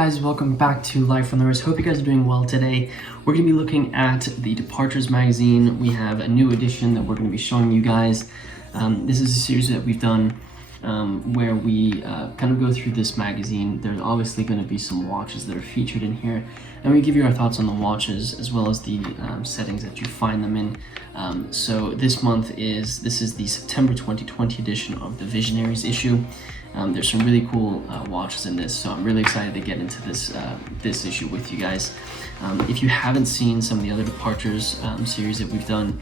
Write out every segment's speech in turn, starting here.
guys? Welcome back to Live from the Wrist. Hope you guys are doing well today. We're going to be looking at the Departures magazine. We have a new edition that we're going to be showing you guys. This is a series that we've done where we kind of go through this magazine. There's obviously going to be some watches that are featured in here, and we give you our thoughts on the watches as well as the settings that you find them in. So this month is the September 2020 edition of the Visionaries issue. There's some really cool watches in this, so I'm really excited to get into this issue with you guys. If you haven't seen some of the other Departures series that we've done,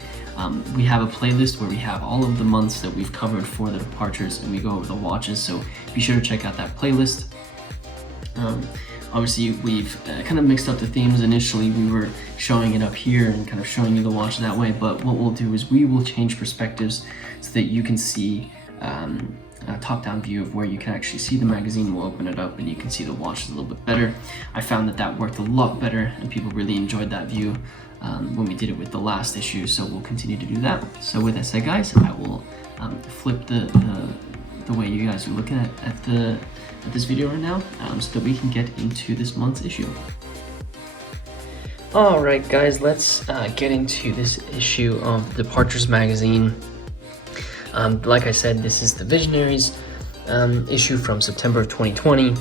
we have a playlist where we have all of the months that we've covered for the Departures, and we go over the watches, so be sure to check out that playlist. Obviously, we've kind of mixed up the themes. Initially, we were showing it up here and kind of showing you the watch that way, but what we'll do is we will change perspectives so that you can see a top-down view of where you can actually see the magazine. We'll open it up and you can see the watches a little bit better. I found that worked a lot better and people really enjoyed that view when we did it with the last issue, so we'll continue to do that. So with that said, guys, I will flip the way you guys are looking at this video right now so that we can get into this month's issue. Alright guys, let's get into this issue of Departures magazine. Like I said, this is the Visionaries issue from September of 2020,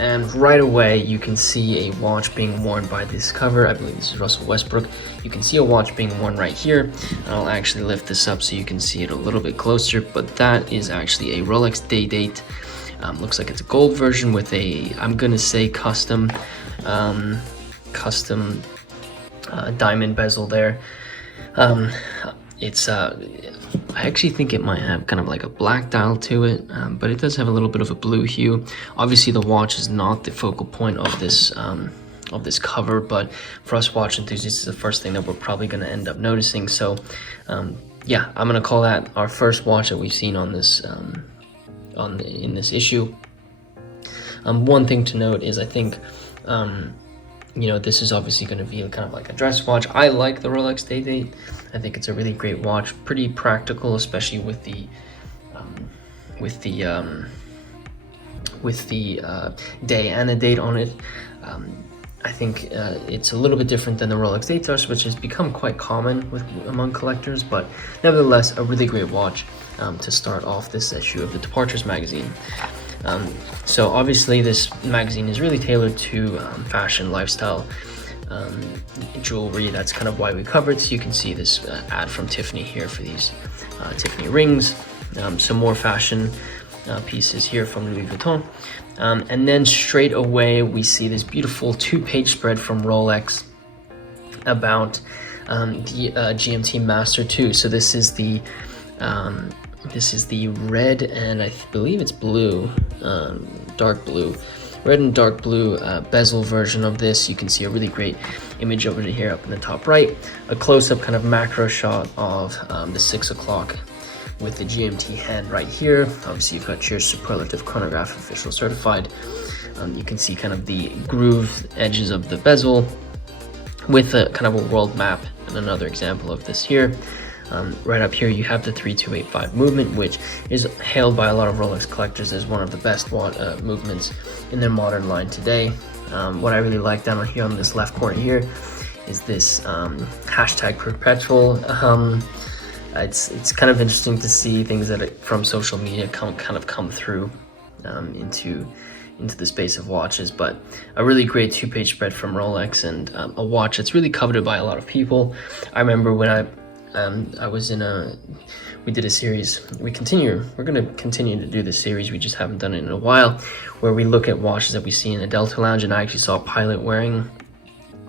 and right away you can see a watch being worn by this cover. I believe this is Russell Westbrook. You can see a watch being worn right here, and I'll actually lift this up so you can see it a little bit closer, but that is actually a Rolex Day Date. Looks like it's a gold version with a, I'm gonna say, custom diamond bezel there. I actually think it might have kind of like a black dial to it, but it does have a little bit of a blue hue. Obviously, the watch is not the focal point of this cover, but for us watch enthusiasts, it's the first thing that we're probably going to end up noticing. So, yeah, I'm going to call that our first watch that we've seen on this in this issue. One thing to note is I think, you know, this is obviously going to be kind of like a dress watch. I like the Rolex Day Date. I think it's a really great watch, pretty practical, especially with the day and a date on it. I think it's a little bit different than the Rolex Datejust, which has become quite common among collectors, but nevertheless a really great watch to start off this issue of the Departures magazine. So obviously this magazine is really tailored to fashion, lifestyle, jewelry. That's kind of why we covered. So you can see this ad from Tiffany here for these Tiffany rings, some more fashion pieces here from Louis Vuitton, and then straight away we see this beautiful 2-page spread from Rolex about the GMT Master 2. So this is the red and I believe it's blue, dark blue. Red and dark blue bezel version of this. You can see a really great image over here up in the top right, a close-up kind of macro shot of the 6 o'clock with the GMT hand right here. Obviously you've got your superlative chronograph official certified. You can see kind of the grooved edges of the bezel with a kind of a world map, and another example of this here. Right up here you have the 3285 movement, which is hailed by a lot of Rolex collectors as one of the best movements in their modern line today. What I really like down here on this left corner here is this hashtag perpetual. It's kind of interesting to see things that from social media kind of come through into the space of watches, but a really great 2-page spread from Rolex, and a watch that's really coveted by a lot of people. I remember when I was we did a series. We're going to continue to do this series. We just haven't done it in a while, where we look at watches that we see in a Delta Lounge, and I actually saw a pilot wearing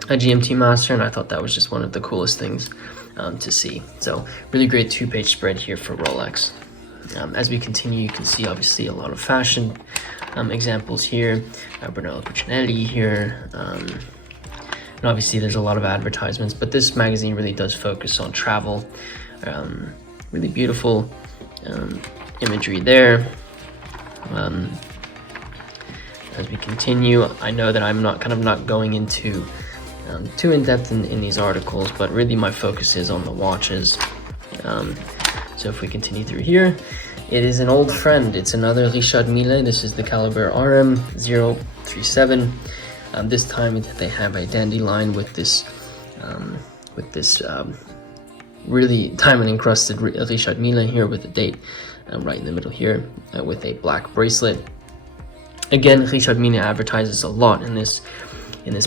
a GMT Master, and I thought that was just one of the coolest things to see. So really great 2-page spread here for Rolex. As we continue, you can see obviously a lot of fashion examples here. Brunello Cucinelli here. And obviously there's a lot of advertisements, but this magazine really does focus on travel. Really beautiful imagery there. As we continue, I know that I'm not going into too in-depth in these articles, but really my focus is on the watches. So if we continue through here, it is an old friend. It's another Richard Mille. This is the caliber RM 37. This time they have a dandelion with this really diamond encrusted Richard Mille here with the date right in the middle here with a black bracelet. Again, Richard Mille advertises a lot in this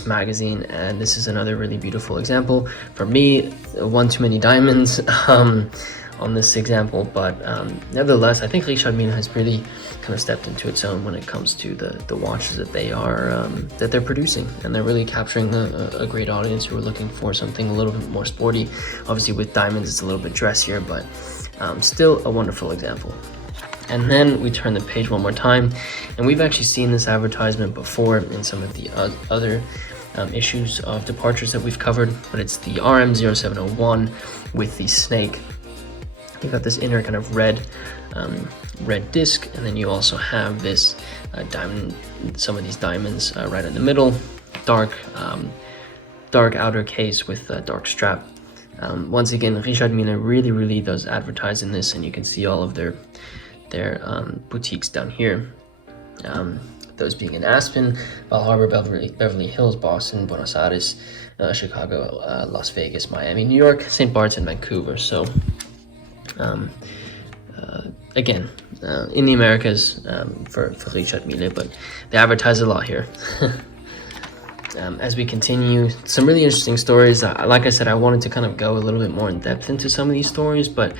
magazine, and this is another really beautiful example. For me, one too many diamonds on this example, but nevertheless, I think Richard Mille has really kind of stepped into its own when it comes to the watches that they're producing, and they're really capturing a great audience who are looking for something a little bit more sporty. Obviously, with diamonds, it's a little bit dressier, but still a wonderful example. And then we turn the page one more time, and we've actually seen this advertisement before in some of the other issues of departures that we've covered, but it's the RM0701 with the snake. You've got this inner kind of red disc, and then you also have this diamond, some of these diamonds right in the middle, dark outer case with a dark strap. Once again, Richard Mille really does advertise in this, and you can see all of their boutiques down here, those being in Aspen, Val Harbor, Beverly Hills, Boston, Buenos Aires, Chicago, Las Vegas, Miami, New York, St. Bart's, and Vancouver. So again, in the Americas for Richard Mille, but they advertise a lot here. As we continue, some really interesting stories. Like I said, I wanted to kind of go a little bit more in depth into some of these stories, but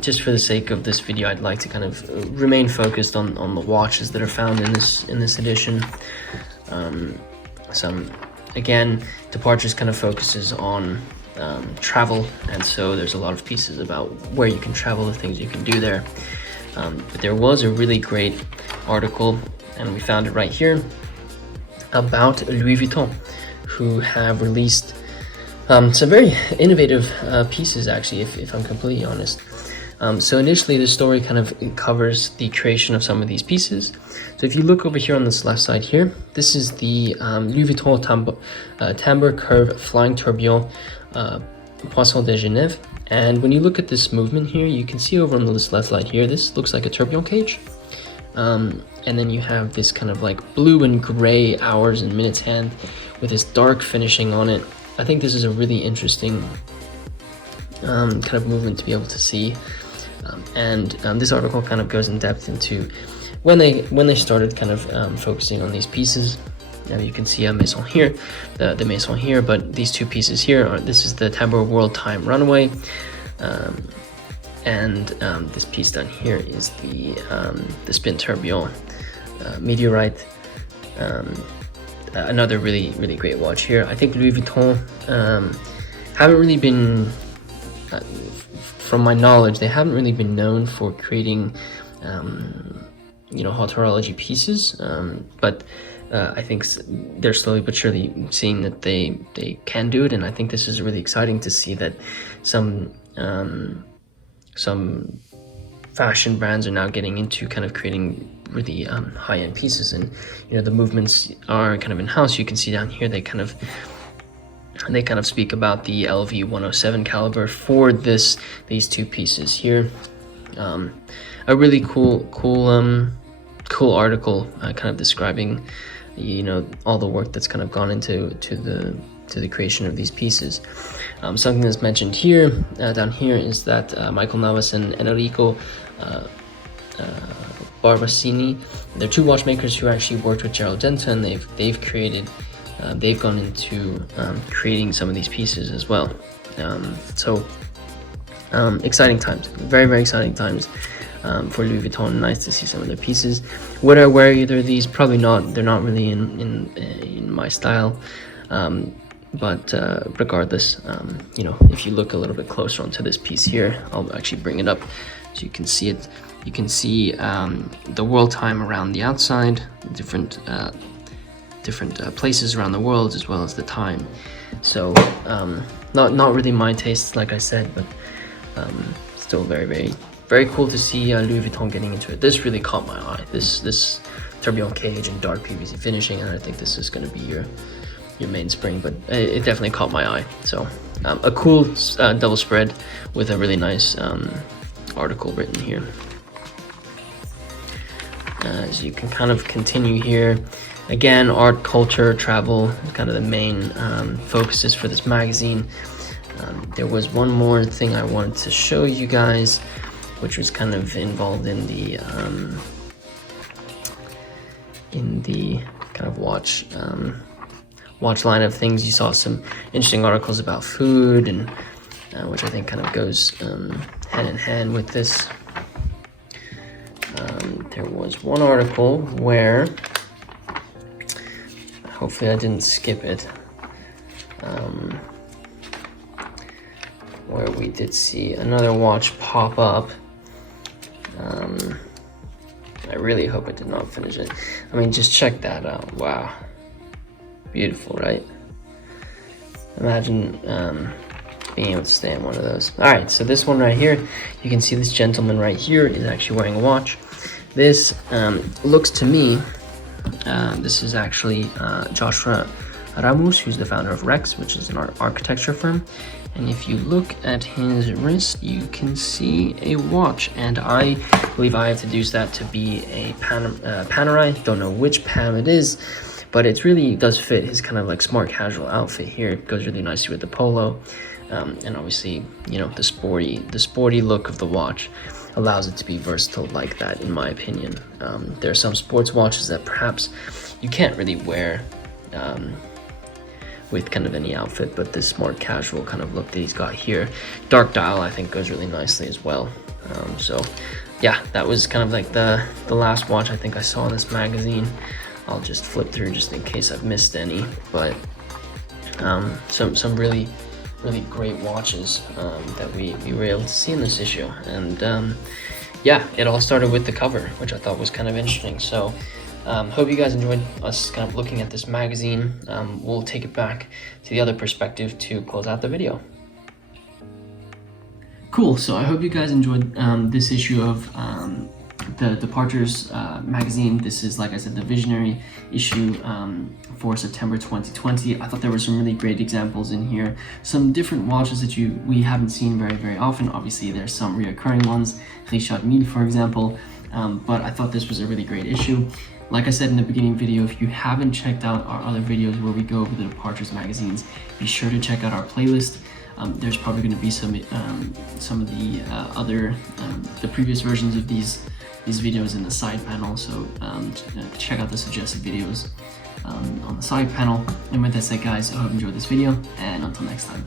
just for the sake of this video, I'd like to kind of remain focused on the watches that are found in this edition. Again, Departures kind of focuses on travel, and so there's a lot of pieces about where you can travel, the things you can do there. But there was a really great article, and we found it right here, about Louis Vuitton, who have released some very innovative pieces, actually, if I'm completely honest. So initially, the story kind of covers the creation of some of these pieces. So if you look over here on this left side here, this is the Louis Vuitton Tambour Curve Flying Tourbillon Poinçon de Genève. And when you look at this movement here, you can see over on this left side here, this looks like a tourbillon cage. And then you have this kind of like blue and gray hours and minutes hand with this dark finishing on it. I think this is a really interesting kind of movement to be able to see. This article kind of goes in depth into when they started kind of focusing on these pieces. Now you can see a maison here, the maison here, but these two pieces here this is the Tambour World Time Runaway. This piece down here is the Spin Tourbillon Meteorite. Another really great watch here. I think Louis Vuitton haven't really been, from my knowledge, they haven't really been known for creating hot horology pieces, but I think they're slowly but surely seeing that they can do it, and I think this is really exciting to see that some fashion brands are now getting into kind of creating really high-end pieces, and the movements are kind of in-house. You can see down here they kind of speak about the LV 107 caliber for these two pieces here. A really cool article kind of describing all the work that's kind of gone into the creation of these pieces. Something that's mentioned here down here is that Michael Navas and Enrico Barbassini, they're two watchmakers who actually worked with Gerald Denton. They've gone into creating some of these pieces as well. Exciting times, very exciting times for Louis Vuitton. Nice to see some of their pieces. Would I wear either of these? Probably not. They're not really in my style. But regardless, if you look a little bit closer onto this piece here, I'll actually bring it up so you can see it. You can see the world time around the outside, different places around the world, as well as the time. So not really my taste, like I said, but still very cool to see Louis Vuitton getting into it. This really caught my eye. This tourbillon cage and dark PVC finishing, and I think this is going to be your mainspring, but it definitely caught my eye. So a cool double spread with a really nice article written here. As you can kind of continue here, Again, art, culture, travel, kind of the main focuses for this magazine. There was one more thing I wanted to show you guys, which was kind of involved in the kind of watch line of things. You saw some interesting articles about food, and which I think kind of goes hand in hand with this. There was one article where, hopefully I didn't skip it, where we did see another watch pop up. I really hope I did not finish it. I mean, just check that out. Wow. Beautiful, right? Imagine being able to stay in one of those. All right, so this one right here, you can see this gentleman right here is actually wearing a watch. This looks to me, this is actually Joshua Ramos, who's the founder of Rex, which is an architecture firm. And if you look at his wrist, you can see a watch, and I believe I have deduced that to be a Panerai. Don't know which Pam it is, but it really does fit his kind of like smart casual outfit here. It goes really nicely with the polo, and obviously, you know, the sporty look of the watch allows it to be versatile like that, in my opinion. There are some sports watches that perhaps you can't really wear with kind of any outfit, but this smart casual kind of look that he's got here, dark dial, I think goes really nicely as well. So yeah, that was kind of like the last watch I think I saw in this magazine. I'll just flip through just in case I've missed any, but some really great watches that we were able to see in this issue. And yeah, it all started with the cover, which I thought was kind of interesting. So hope you guys enjoyed us kind of looking at this magazine. We'll take it back to the other perspective to close out the video. Cool, so I hope you guys enjoyed this issue of the Departures magazine. This is, like I said, the visionary issue for September 2020. I thought there were some really great examples in here. Some different watches that we haven't seen very often. Obviously, there's some reoccurring ones, Richard Mille, for example. But I thought this was a really great issue. Like I said in the beginning video, if you haven't checked out our other videos where we go over the Departures magazines, be sure to check out our playlist. There's probably going to be some of the other the previous versions of these videos in the side panel, so check out the suggested videos on the side panel. And with that said, guys, I hope you enjoyed this video, and until next time.